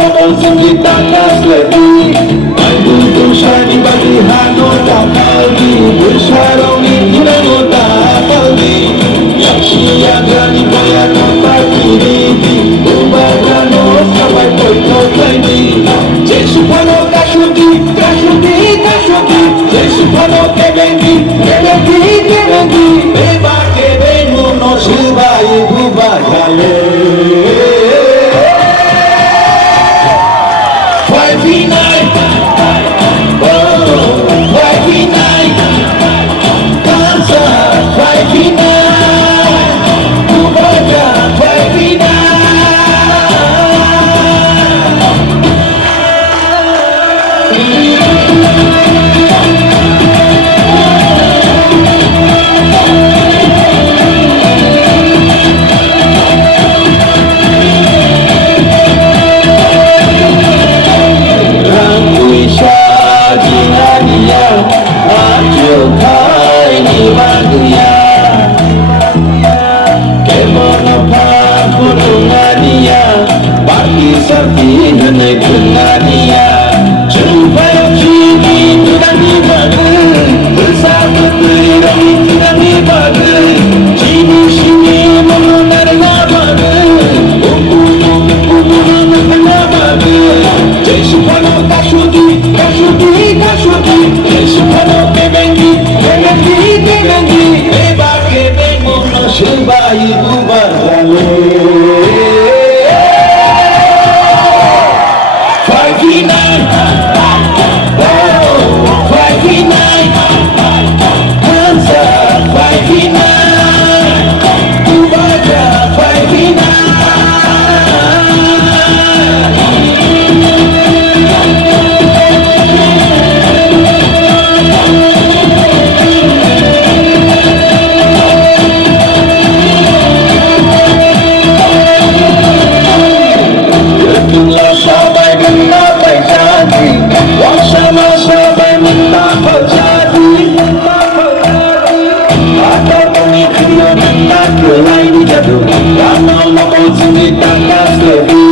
Sungit takas lagi Ay buntong siya di batihano takaldi Bersarong ikinano takaldi Yang siya gani kaya kapatididi Ubagano sabay ko'y ko'y Jesu pano kashuti, kashuti, kashuti Jesu pano kebengi, kebengi, kebengi Beba kebengu no subayi bubagale Sakti hanya kenania Jumpai ciri tidak dibagi Bersama tidak dibagi Ciri sini mengenal labagi Umum labagi Jesu pano kashuti, kashuti, kashuti Jesu pano kebengi, kebengi, kebengi Eba kebengu no sebayi bubarale Sungit takas lagi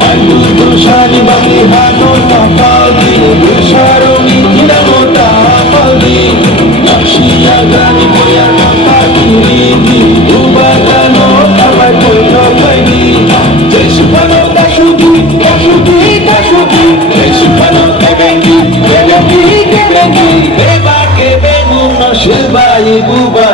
Ay buntong siya di batihano takaldi Bersarong ikinano takaldi Yang siya gani kaya kapatididi Ubagano kabay ko'y ko'y Jesu pano kashuti, kashuti, kashuti Jesu pano kebengi, kebengi, kebengi Beba kebengu no sebayi buba